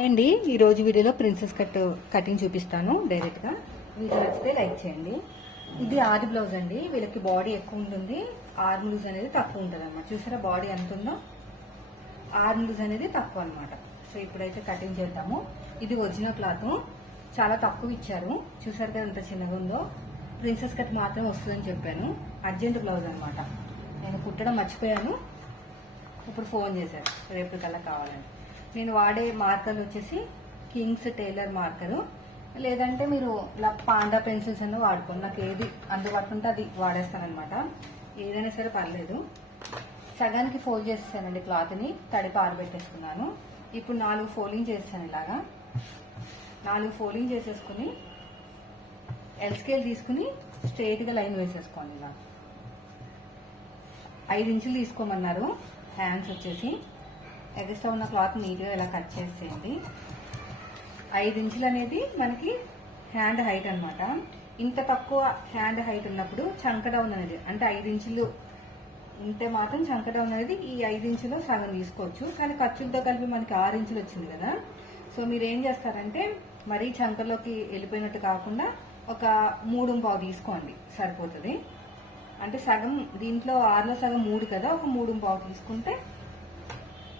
Hi అండి. ఈరోజు వీడియోలో ప్రిన్సెస్ కటింగ్ చూపిస్తాను డైరెక్ట్గా. వీడియో నచ్చితే లైక్ చేయండి. ఇది ఆది బ్లౌజ్ అండి. వీళ్ళకి బాడీ ఎక్కువ ఉంటుంది, ఆర్మ్ లూజ్ అనేది తక్కువ ఉంటుంది అనమాట. చూసారా బాడీ ఎంత ఉందో, ఆర్మ్ లూజ్ అనేది తక్కువ అనమాట. సో ఇప్పుడైతే కటింగ్ చేద్దాము. ఇది ఒరిజినల్ క్లాత్, చాలా తక్కువ ఇచ్చారు. చూసారు కదా ఎంత చిన్నగా ఉందో. ప్రిన్సెస్ కట్ మాత్రం వస్తుందని చెప్పాను. అర్జెంట్ బ్లౌజ్ అనమాట. నేను కుట్టడం మర్చిపోయాను, ఇప్పుడు ఫోన్ చేశారు రేపటికల్లా కావాలని. నేను వాడే మార్కర్లు వచ్చేసి కింగ్స్ టైలర్ మార్కరు, లేదంటే మీరు ఇలా పాండా పెన్సిల్స్ అన్న వాడుకోండి. నాకు ఏది అందుబాటులో ఉంటే అది వాడేస్తానమాట. ఏదైనా సరే పర్లేదు. సగానికి ఫోల్డ్ చేసేసానండి క్లాత్ని, తడిపి ఆరబెట్టేసుకున్నాను. ఇప్పుడు 4 ఫోల్డింగ్ చేస్తాను. ఇలాగా 4 ఫోల్డింగ్ చేసేసుకుని ఎల్ స్కేల్ తీసుకుని స్ట్రైట్గా లైన్ వేసేసుకోండి. ఇలా 5 ఇంచులు తీసుకోమన్నారు. హ్యాండ్స్ వచ్చేసి ఎగస్ట్రా ఉన్న క్లాత్ నీట్గా ఇలా కట్ చేసేయండి. 5 ఇంచులు అనేది మనకి హ్యాండ్ హైట్ అనమాట. ఇంత తక్కువ హ్యాండ్ హైట్ ఉన్నప్పుడు చంక డౌన్ అనేది, అంటే 5 ఇంచులు ఉంటే మాత్రం చంక డౌన్ అనేది ఈ 5 ఇంచులో సగం తీసుకోవచ్చు. కానీ ఖర్చులతో కలిపి మనకి 6 ఇంచులు వచ్చింది కదా. సో మీరు ఏం చేస్తారంటే మరీ చంకలోకి వెళ్ళిపోయినట్టు కాకుండా ఒక 3.25 తీసుకోండి, సరిపోతుంది. అంటే సగం దీంట్లో 6లో సగం 3 కదా, ఒక 3.25 తీసుకుంటే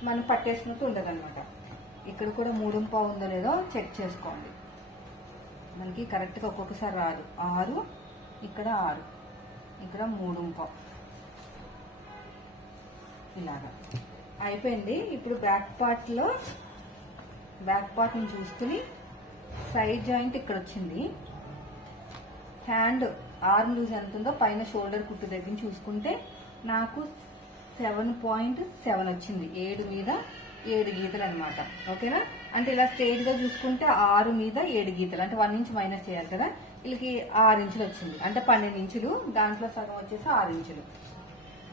మనం పట్టేసినట్టు ఉండదు అనమాట. ఇక్కడ కూడా 3.25 ఉందో లేదో చెక్ చేసుకోండి. మనకి కరెక్ట్గా ఒక్కొక్కసారి రాదు. 6, ఇక్కడ 6, ఇక్కడ 3.25 ఇలాగా అయిపోయింది. ఇప్పుడు బ్యాక్ పార్ట్ని చూసుకుని సైడ్ జాయింట్ ఇక్కడ వచ్చింది. హ్యాండ్ ఆర్మ్ లూజ్ ఎంత ఉందో పైన షోల్డర్ కుట్టు దగ్గర చూసుకుంటే నాకు 7.7 వచ్చింది. 7 మీద 7 గీతలు అనమాట. ఓకేనా? అంటే ఇలా స్ట్రైట్ గా చూసుకుంటే 6 మీద 7 గీతలు, అంటే 1 ఇంచ్ మైనస్ చేయాలి కదా. వీళ్ళకి 6 ఇంచులు వచ్చింది, అంటే 12 ఇంచులు. దాంట్లో సగం వచ్చేసి 6 ఇంచులు.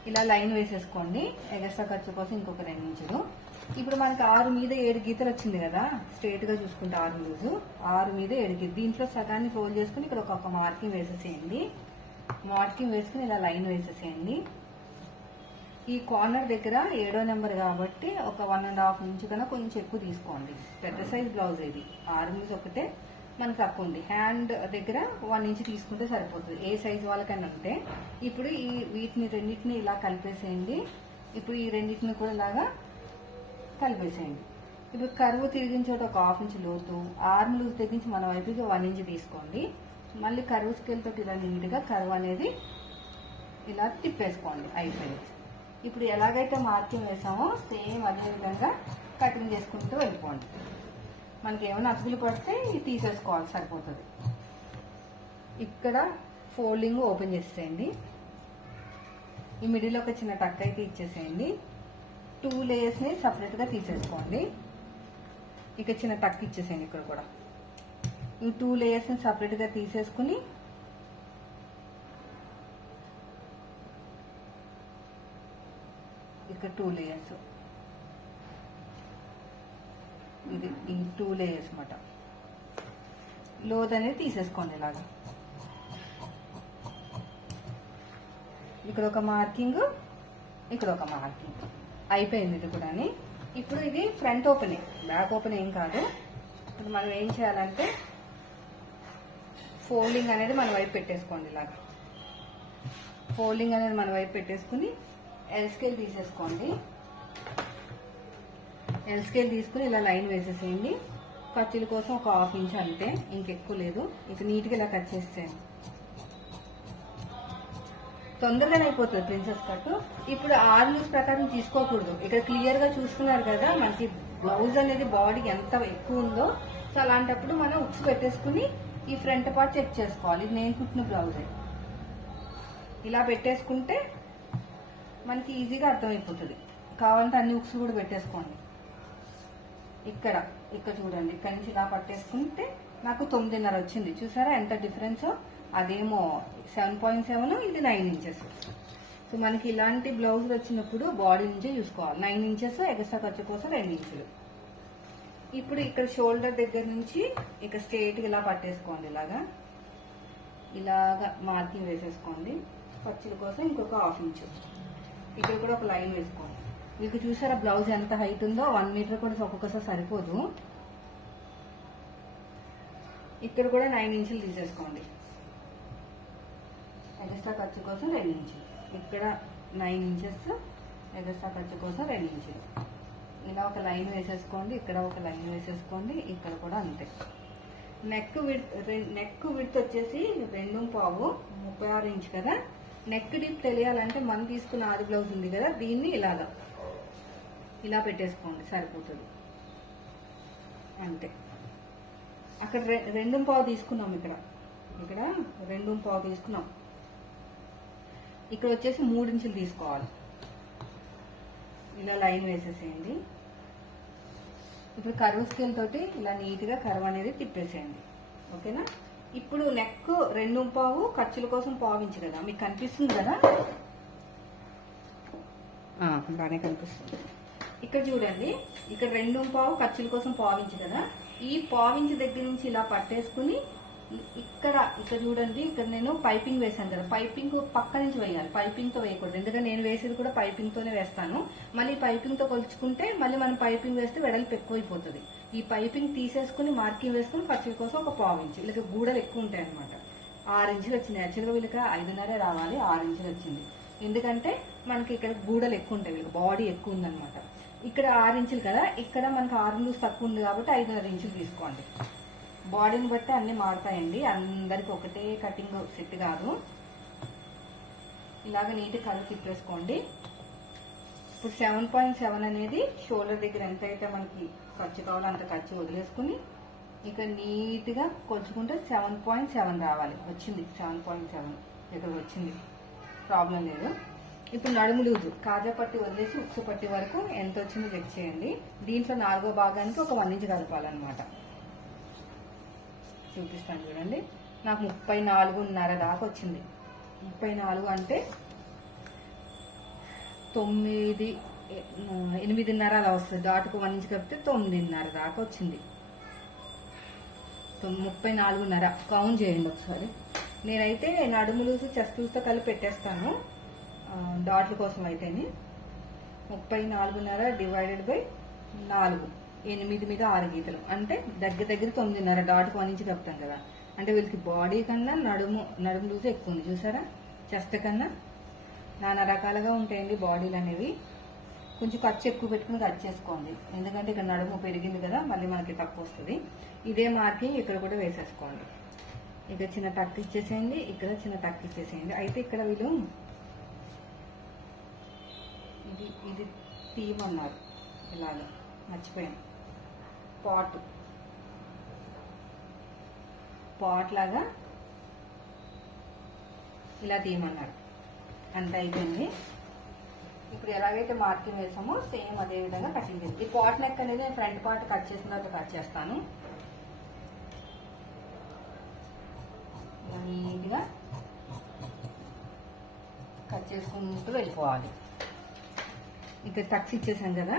ఇలా లైన్ వేసేసుకోండి. ఎగస్ట్రా ఖర్చు కోసం ఇంకొక 2 ఇంచులు. ఇప్పుడు మనకి 6 మీద 7 గీతలు వచ్చింది కదా. స్ట్రైట్ గా చూసుకుంటే ఆర్మ్ లూజు 6 మీద 7 గీతలు. దీంట్లో సగాన్ని ఫోల్డ్ చేసుకుని ఇక్కడ ఒక మార్కింగ్ వేసేసేయండి. మార్కింగ్ వేసుకుని ఇలా లైన్ వేసేసేయండి. ఈ కార్నర్ దగ్గర 7వ నెంబర్ కాబట్టి ఒక 1.5 ఇంచ్ కన్నా కొంచెం ఎక్కువ తీసుకోండి. పెద్ద సైజ్ బ్లౌజ్ ఇది. ఆర్మ్ లూజ్ ఒకటే మనకు తక్కువ ఉంది. హ్యాండ్ దగ్గర 1 ఇంచ్ తీసుకుంటే సరిపోతుంది, ఏ సైజ్ వాళ్ళకైనా ఉంటే. ఇప్పుడు ఈ రెండింటిని ఇలా కలిపేసేయండి. ఇప్పుడు ఈ రెండింటిని కూడా ఇలాగా కలిపేసేయండి. ఇప్పుడు కరువు తిరిగిన చోట ఒక 1/2 ఇంచ్ లోతు, ఆర్మ్ లూజ్ తెగించి మన వైపుకి 1 ఇంచ్ తీసుకోండి. మళ్ళీ కరువు స్కేల్ తోటి ఇలా నీట్గా కరువు అనేది ఇలా తిప్పేసుకోండి. అయిపోయింది. ఇప్పుడు ఎలాగైతే మార్కింగ్ వేసామో సేమ్ అదే విధంగా కటింగ్ చేసుకుంటూ వెళ్ళిపోండి. మనకి ఏమైనా అతుకులు పడితే ఇది తీసేసుకోవాలి, సరిపోతుంది. ఇక్కడ ఫోల్డింగ్ ఓపెన్ చేసేయండి. ఈ మిడిల్ ఒక చిన్న టక్ అయితే ఇచ్చేసేయండి. 2 లేయర్స్ని సపరేట్గా తీసేసుకోండి. ఇక చిన్న టక్ ఇచ్చేసేయండి. ఇక్కడ కూడా ఈ 2 లేయర్స్ని సపరేట్గా తీసేసుకుని ఇక్కడ 2 లేయర్స్, ఇది ఈ 2 లేయర్స్ అన్నమాట. లోత్ అనేది తీసేసుకోండి. ఇలాగా ఇక్కడ ఒక మార్కింగ్, ఇక్కడ ఒక మార్కింగ్. అయిపోయింది ఇది కూడా. ఇప్పుడు ఇది ఫ్రంట్ ఓపెన్, బ్యాక్ ఓపెన్ ఏం కాదు. ఇప్పుడు మనం ఏం చేయాలంటే ఫోల్డింగ్ అనేది మన వైపు పెట్టేసుకోండి. ఇలాగా ఫోల్డింగ్ అనేది మన వైపు పెట్టేసుకుని ఎల్ స్కేల్ తీసేసుకోండి. ఎల్ స్కేల్ తీసుకుని ఇలా లైన్ వేసేసేయండి. ఖర్చుల కోసం ఒక 1/2 ఇంచ్ అంతే, ఇంకెక్కువ లేదు. ఇక నీట్గా ఇలా కట్ చేసేయండి. తొందరగానే అయిపోతుంది ప్రిన్సెస్ కట్. ఇప్పుడు ఆర్మ్ లూజ్ ప్రకారం తీసుకోకూడదు. ఇక్కడ క్లియర్ గా చూస్తున్నారు కదా మనకి బ్లౌజ్ అనేది బాడీ ఎంత ఎక్కువ ఉందో. సో అలాంటప్పుడు మనం ఉక్స్ పెట్టేసుకుని ఈ ఫ్రంట్ పార్ట్ చెక్ చేసుకోవాలి. ఇది నేను కుట్టిన బ్లౌజే. ఇలా పెట్టేసుకుంటే మనకి ఈజీగా అర్థమైపోతుంది. కావాలంటే అన్ని ఉక్స్ కూడా పెట్టేసుకోండి. ఇక్కడ చూడండి, ఇక్కడ నుంచి ఇలా పట్టేసుకుంటే నాకు 9.5 వచ్చింది. చూసారా ఎంత డిఫరెన్స్? అదేమో 7.7, ఇది 9 ఇంచెస్. సో మనకి ఇలాంటి బ్లౌజులు వచ్చినప్పుడు బాడీ నుంచే చూసుకోవాలి. 9 ఇంచెస్ ఎక్స్ట్రా ఖర్చు కోసం 2 ఇంచులు. ఇప్పుడు ఇక్కడ షోల్డర్ దగ్గర నుంచి ఇక స్ట్రైట్గా ఇలా పట్టేసుకోండి. ఇలాగా మార్కింగ్ వేసేసుకోండి. ఖర్చుల కోసం ఇంకొక 1/2 ఇంచు. ఇక్కడ కూడా ఒక లైన్ వేసుకోండి. మీకు చూసారా బ్లౌజ్ ఎంత హైట్ ఉందో. 1 మీటర్ కూడా ఒక్కొక్కసారి సరిపోదు. ఇక్కడ కూడా 9 ఇంచులు తీసేసుకోండి. ఎగస్ట్రా ఖర్చు కోసం 2 ఇంచులు, ఇక్కడ 9 ఇంచెస్ ఎగస్ట్రా ఖర్చు కోసం 2 ఇంచులు. ఇలా ఒక లైన్ వేసేసుకోండి, ఇక్కడ ఒక లైన్ వేసేసుకోండి, ఇక్కడ కూడా అంతే. నెక్ విడ్త్ వచ్చేసి 2.5 36 ఇంచ్ కదా. నెక్ డీప్ తెలియాలంటే మనం తీసుకున్న ఆది బ్లౌజ్ ఉంది కదా, దీన్ని ఇలా పెట్టేసుకోండి సరిపోతుంది అంతే. అక్కడ 2.5 తీసుకున్నాం, ఇక్కడ 2.5 తీసుకున్నాం. ఇక్కడ వచ్చేసి 3 ఇంచులు తీసుకోవాలి. ఇలా లైన్ వేసేసేయండి. ఇప్పుడు కర్వ్ స్కేల్ తోటి ఇలా నీట్గా కర్వ్ అనేది తిప్పేసేయండి. ఓకేనా. ఇప్పుడు నెక్ 2.5 ఖర్చుల కోసం 1.5 ఇంచు కదా, మీకు కనిపిస్తుంది కదా, బాగానే కనిపిస్తుంది. ఇక్కడ చూడండి, ఇక్కడ 2.5 ఖర్చుల కోసం 1.5 ఇంచు కదా, ఈ 1.5 ఇంచు దగ్గర నుంచి ఇలా పట్టేసుకుని ఇక్కడ చూడండి, ఇక్కడ నేను పైపింగ్ వేసాను కదా, పైపింగ్ పక్క నుంచి వేయాలి, పైపింగ్ తో వేయకూడదు. ఎందుకంటే నేను వేసేది కూడా పైపింగ్ తోనే వేస్తాను. మళ్ళీ పైపింగ్ తో కొలుచుకుంటే మళ్ళీ మనం పైపింగ్ వేస్తే వెడల్పు ఎక్కువైపోతుంది. ఈ పైపింగ్ తీసేసుకుని మార్కింగ్ వేసుకుని ఖర్చుల కోసం ఒక 1.5 ఇంచు. వీళ్ళకి గూడలు ఎక్కువ ఉంటాయి అనమాట. 6 ఇంచులు వచ్చింది. యాక్చువల్గా వీళ్ళకి 5.5 రావాలి, 6 ఇంచులు వచ్చింది. ఎందుకంటే మనకి ఇక్కడ గూడలు ఎక్కువ ఉంటాయి, వీళ్ళకి బాడీ ఎక్కువ ఉందనమాట. ఇక్కడ 6 ఇంచులు కదా, ఇక్కడ మనకి 6 లూజ్ తక్కువ ఉంది కాబట్టి 5.5 ఇంచులు తీసుకోండి. బాడీని బట్టి అన్ని మారుతాయండి, అందరికి ఒకటే కటింగ్ సెట్ కాదు. ఇలాగ నీట్ కలర్ తిప్పేసుకోండి. ఇప్పుడు 7.7 అనేది షోల్డర్ దగ్గర ఎంత అయితే మనకి ఖర్చు కావాలో అంత ఖర్చు వదిలేసుకుని ఇక నీట్గా కొలుచుకుంటే 7.7 రావాలి. వచ్చింది 7.7, ఇక్కడ వచ్చింది, ప్రాబ్లం లేదు. ఇప్పుడు నడుము లూజు కాజా పట్టి వదిలేసి ఉక్సు పట్టి వరకు ఎంత వచ్చిందో చెక్ చేయండి. దీంట్లో 4వ భాగానికి ఒక 1 ఇంచు కలపాలన్నమాట. చూపిస్తాను చూడండి, నాకు 34.5 దాకా వచ్చింది. 34 అంటే 8.5 అలా వస్తుంది. డాట్కు 1 ఇంచు కలిపితే 9.5 దాకా వచ్చింది. 34.5 కౌంట్ చేయండి ఒకసారి. నేనైతే నడుము లూజు చెస్ట్ లూజ్తో కలిపి పెట్టేస్తాను డాట్ల కోసం అయితేనే. 34.5 డివైడెడ్ బై 4, 8 మీద 6 గీతలు అంటే దగ్గర 9.5. డాట్కు 1 ఇంచు కలుపుతాం కదా, అంటే వీళ్ళకి బాడీ కన్నా నడుము లూజ్ ఎక్కువ ఉంది చూసారా. చెస్ట్ కన్నా నానా రకాలుగా ఉంటాయండి బాడీలు అనేవి. కొంచెం ఖర్చు ఎక్కువ పెట్టుకుని కట్ చేసుకోండి, ఎందుకంటే ఇక్కడ నడుము పెరిగింది కదా, మళ్ళీ మనకి తక్కువ వస్తుంది. ఇదే మార్కింగ్ ఇక్కడ కూడా వేసేసుకోండి. ఇక్కడ చిన్న టక్ ఇచ్చేసేయండి, ఇక్కడ చిన్న టక్ ఇచ్చేసేయండి. అయితే ఇక్కడ వీళ్ళు ఇది తీయమన్నారు, ఇలాగా మర్చిపోయాను. పాట్ లాగా ఇలా తీయమన్నారు. అంత అయిపోయింది. ఇప్పుడు ఎలాగైతే మార్కింగ్ వేసామో సేమ్ అదే విధంగా కటింగ్ చేయాలి. ఈ పాట్ నెక్ అనేది నేను ఫ్రంట్ పార్ట్ కట్ చేసిన తర్వాత కట్ చేస్తాను. నీట్గా కట్ చేసుకుంటూ వెళ్ళిపోవాలి. ఇక్కడ టక్స్ ఇచ్చేసాం కదా,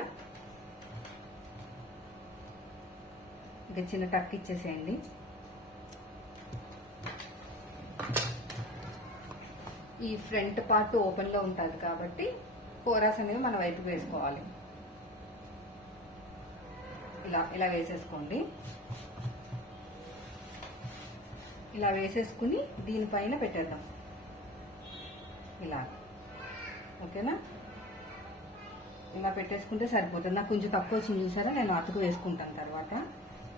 ఇక చిన్న టక్ ఇచ్చేసేయండి. ఈ ఫ్రంట్ పార్ట్ ఓపెన్ లో ఉంటుంది కాబట్టి కోరాస్ అనేవి మన వైపుకి వేసుకోవాలి. ఇలా వేసేసుకోండి. ఇలా వేసేసుకుని దీనిపైన పెట్టేద్దాం ఇలా. ఓకేనా, ఇలా పెట్టేసుకుంటే సరిపోతుంది. నాకు కొంచెం తక్కువ వచ్చింది చూసారా, నేను అతుకు వేసుకుంటాను తర్వాత.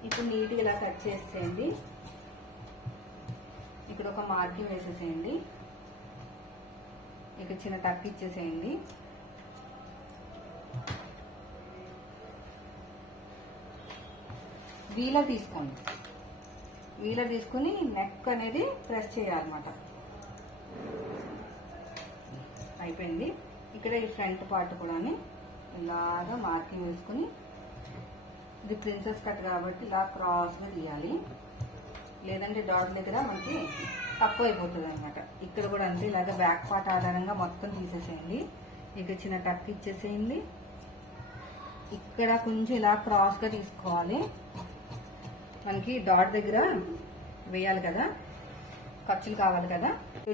ఇప్పుడు నీట్గా ఇలా కట్ చేసేయండి. ఇక్కడ ఒక మార్కింగ్ వేసేసేయండి, ఇక్కడ చిన్న టక్ ఇచ్చేసేయండి. వీలర్ తీసుకోండి, వీలర్ తీసుకుని నెక్ అనేది ప్రెస్ చేయాలన్నమాట. అయిపోయింది. ఇక్కడ ఈ ఫ్రంట్ పార్ట్ కూడా ఇలాగా మార్కింగ్ వేసుకుని, ఇది ప్రిన్సెస్ కట్ కాబట్టి ఇలా క్రాస్గా తీయాలి, లేదంటే డాట్ దగ్గర మనకి తక్కువ అయిపోతుంది అనమాట. ఇక్కడ కూడా అంతే, ఇలాగా బ్యాక్ పార్ట్ ఆధారంగా మొత్తం తీసేసేయండి. ఇక్కడ చిన్న టక్ ఇచ్చేసేయండి. ఇక్కడ కొంచెం ఇలా క్రాస్గా తీసుకోవాలి, మనకి డాట్ దగ్గర వేయాలి కదా, ఖర్చులు కావాలి కదా.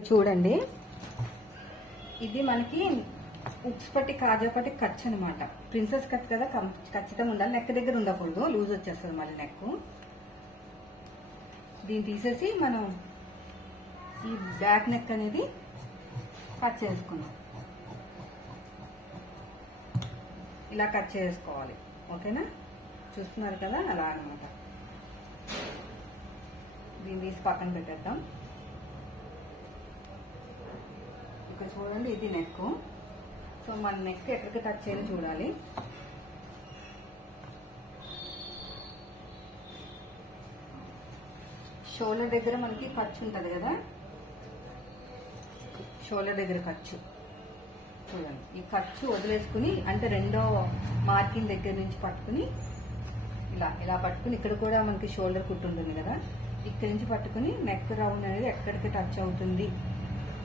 చూడండి, ఇది మనకి ఉక్స్ పట్టి కాజా పట్టి ఖర్చు అనమాట. ప్రిన్సెస్ కట్ కదా, ఖచ్చితంగా ఉండాలి. నెక్ దగ్గర ఉండకూడదు, లూజ్ వచ్చేస్తుంది మళ్ళీ నెక్. దీన్ని తీసేసి మనం ఈ బ్యాక్ నెక్ అనేది కట్ చేసుకుందాం. ఇలా కట్ చేసుకోవాలి. ఓకేనా, చూస్తున్నారు కదా, అలా అనమాట. దీన్ని తీసి పక్కన పెట్టేద్దాం. ఇక్కడ చూడండి, ఇది నెక్. సో మన నెక్ ఎక్కడికి టచ్ చేయాలో చూడాలి. షోల్డర్ దగ్గర మనకి ఖర్చు ఉంటుంది కదా, షోల్డర్ దగ్గర ఖర్చు చూడండి. ఈ ఖర్చు వదిలేసుకుని, అంటే రెండో మార్కింగ్ దగ్గర నుంచి పట్టుకుని ఇలా ఇలా పట్టుకుని, ఇక్కడ కూడా మనకి షోల్డర్ కుట్టు ఉంటుంది కదా, ఇక్కడ నుంచి పట్టుకుని నెక్ రౌండ్ అనేది ఎక్కడికి టచ్ అవుతుంది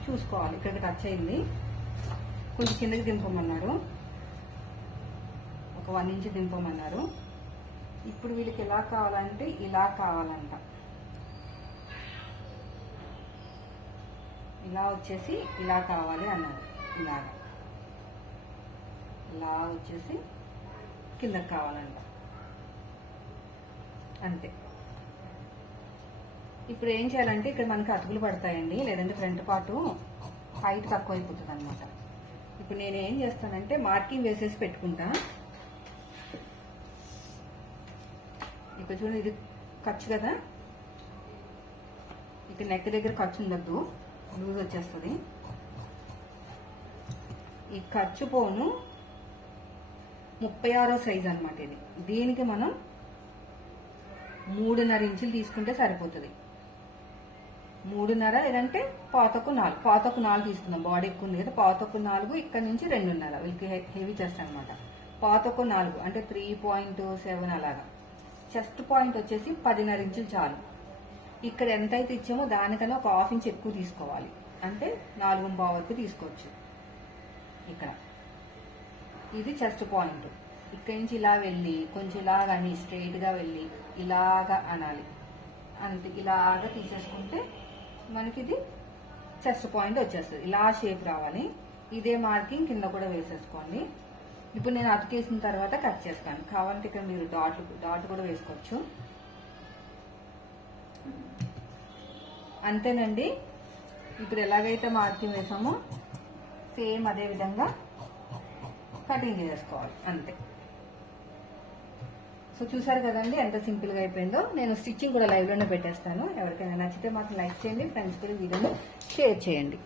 చూసుకోవాలి. ఇక్కడికి టచ్ అయింది, కొంచెం కిందకి దింపమన్నారు, ఒక 1 ఇంచ్ దింపమన్నారు. ఇప్పుడు వీళ్ళకి ఎలా కావాలంటే ఇలా కావాలంట. ఇలా వచ్చేసి ఇలా కావాలి అన్నారు. ఇలాగా ఇలా వచ్చేసి కిందకి కావాలంట, అంతే. ఇప్పుడు ఏం చేయాలంటే ఇక్కడ మనకి అతుకులు పడతాయండి, లేదంటే ఫ్రంట్ పార్ట్ హైట్ తక్కువ అయిపోతుంది అనమాట. ఇప్పుడు నేను ఏం చేస్తానంటే మార్కింగ్ వేసేసి పెట్టుకుంటా. ఇక్కడ చూడండి, ఇది ఖర్చు కదా, ఇక్కడ నెక్ దగ్గర ఖర్చు ఉండద్దు, లూజ్ వచ్చేస్తుంది. ఈ ఖర్చు పోను 36వ సైజ్ అనమాట ఇది. దీనికి మనం 3.5 ఇంచులు తీసుకుంటే సరిపోతుంది. 3.5 లేదంటే పాతకు 4, పాతకు 4 తీసుకుందాం. బాడీ ఎక్కువ ఉంది కదా, పాతకు 4, ఇక్కడ నుంచి 2.5. వీళ్ళకి హెవీ చెస్ట్ అనమాట. పాతకు 4 అంటే 3.7 అలాగా. చెస్ట్ పాయింట్ వచ్చేసి 10.5 ఇంచులు చాలు. ఇక్కడ ఎంతైతే ఇచ్చామో దానికన్నా ఒక 1/2 ఇంచ్ ఎక్కువ తీసుకోవాలి, అంటే 4.5 వరకు తీసుకోవచ్చు. ఇక్కడ ఇది చెస్ట్ పాయింట్. ఇక్కడి నుంచి ఇలా వెళ్ళి కొంచెం ఇలాగా అని స్ట్రైట్ గా వెళ్ళి ఇలాగా అనాలి, అంతే. ఇలాగా తీసేసుకుంటే మనకి ఇది చెస్ట్ పాయింట్ వచ్చేస్తుంది. ఇలా షేప్ రావాలి. ఇదే మార్కింగ్ కింద కూడా వేసేసుకోండి. ఇప్పుడు నేను అతికేసిన తర్వాత కట్ చేస్తాను. కావాలంటే ఇక్కడ మీరు డాట్ కూడా వేసుకోవచ్చు. అంతేనండి. ఇప్పుడు ఎలాగైతే మార్కింగ్ వేసామో సేమ్ అదే విధంగా కటింగ్ చేసుకోవాలి, అంతే. సో చూసారు కదండి ఎంత సింపుల్ గా అయిపోయిందో. నేను స్టిచ్చింగ్ కూడా లైవ్ లోనే పెట్టేస్తాను. ఎవరికైనా నచ్చితే మాకు లైక్ చేయండి, ఫ్రెండ్స్ కూడా వీడియోని షేర్ చేయండి.